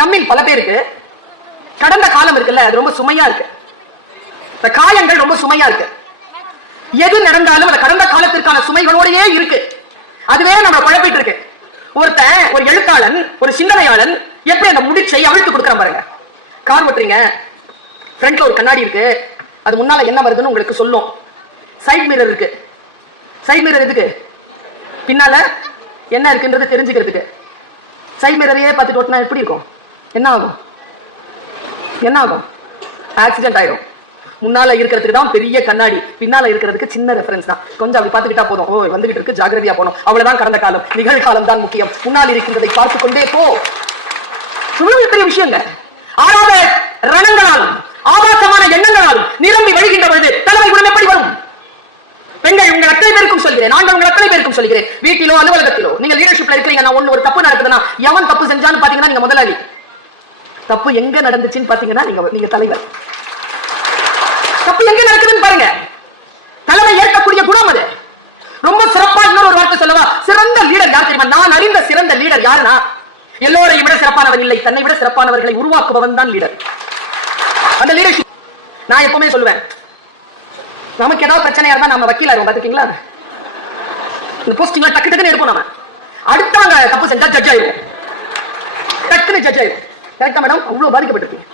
நம்மில் பல பேருக்கு கடந்த காலம் இருக்குல்ல அது ரொம்ப சுமையா இருக்கு. இந்த காயங்கள் ரொம்ப சுமையா இருக்கு. எது நடந்தாலும் அந்த கடந்த காலத்திற்கான சுமைகளோடயே இருக்கு. அதுவே நம்ம குழப்பிட்டு இருக்கு. ஒருத்தன் ஒரு எழுத்தாளன் ஒரு சிந்தனையாளன் எப்படி அந்த முடிச்சை அவிழ்த்து கொடுக்குறான் பாருங்க. கார் ஓட்டுறீங்க. ஃப்ரண்ட்ல ஒரு கண்ணாடி இருக்கு. அது முன்னால என்ன வருதுன்னு உங்களுக்கு சொல்லும். சைட் மிரர் இருக்கு. சைட் மிரர் எதுக்கு? பின்னால என்ன இருக்குன்றது தெரிஞ்சுக்கிறதுக்கு. சைட் மிரரையே பார்த்துட்டு ஓட்டினா எப்படி இருக்கும்? என்ன ஆகும் என்ன ஆகும் ஆக்சிடென்ட் ஆயிரும். முன்னால இருக்கிறதுக்கு தான் பெரிய கண்ணாடி பின்னால இருக்கிறதுக்கு சின்ன ரெஃபரன்ஸ் தான். கொஞ்சம் அப்படி பார்த்துக்கிட்டா போதும். ஓ வந்துகிட்டு இருக்கு ஜாகிரதையா போனோம் அவ்வளவுதான் கடந்த காலம். நிகழ்காலம் தான் முக்கியம். முன்னால் இருக்கின்றதை பார்த்து கொண்டே போ. இவ்வளவு பெரிய விஷயங்க. ஆறாத ரணங்களாலும் ஆபாசமான எண்ணங்களாலும் நிரம்பி வழிகின்ற பொழுது தலைமை குணம் எப்படி வரும்? பெண்கள் உங்கள் அத்தனை பேருக்கும் சொல்கிறேன். நான் உங்கள் அத்தனை பேருக்கும் சொல்கிறேன். வீட்டிலோ அலுவலகத்திலோ நீங்க லீடர்ஷிப்ல இருக்கிறீங்க நான் ஒன்னு ஒரு தப்பு நடக்குதுன்னா எவன் தப்பு செஞ்சான்னு பாத்தீங்கன்னா நீங்க முதலாளி. தப்பு எங்க நடந்துச்சுன்னு பாத்தீங்கன்னா நீங்க நீங்க தலைவர். தப்பு எங்க நடக்குதுன்னு பாருங்க. தலைமை ஏற்கக்கூடிய குணம் அது. ரொம்ப சிறப்பா இன்னொரு ஒரு வார்த்தை சொல்லவா? சிறந்த லீடர் யார் தெரியுமா? நான் அறிந்த சிறந்த லீடர் யாருன்னா எல்லோரையும் விட சிறப்பானவர் இல்லை தன்னை விட சிறப்பானவர்களை உருவாக்குபவன் தான் லீடர் அந்த லீடர்ஷிப் நான் எப்பவுமே சொல்லுவேன். நமக்கு ஏதாவது பிரச்சனையா இருந்தா நம்ம வக்கீல் ஆகும் பாத்துக்கீங்களா இந்த போஸ்டிங்ல டக்கு டக்குன்னு எடுப்போம் நாம. அடுத்தவங்க தப்பு செஞ்சா ஜட்ஜ் ஆயிரும் டக்குன்னு ஜட்ஜ் ஆயிரும் கரெக்டா மேடம் அவ்வளவு பாதிக்கப்பட்டிருப்பீங்க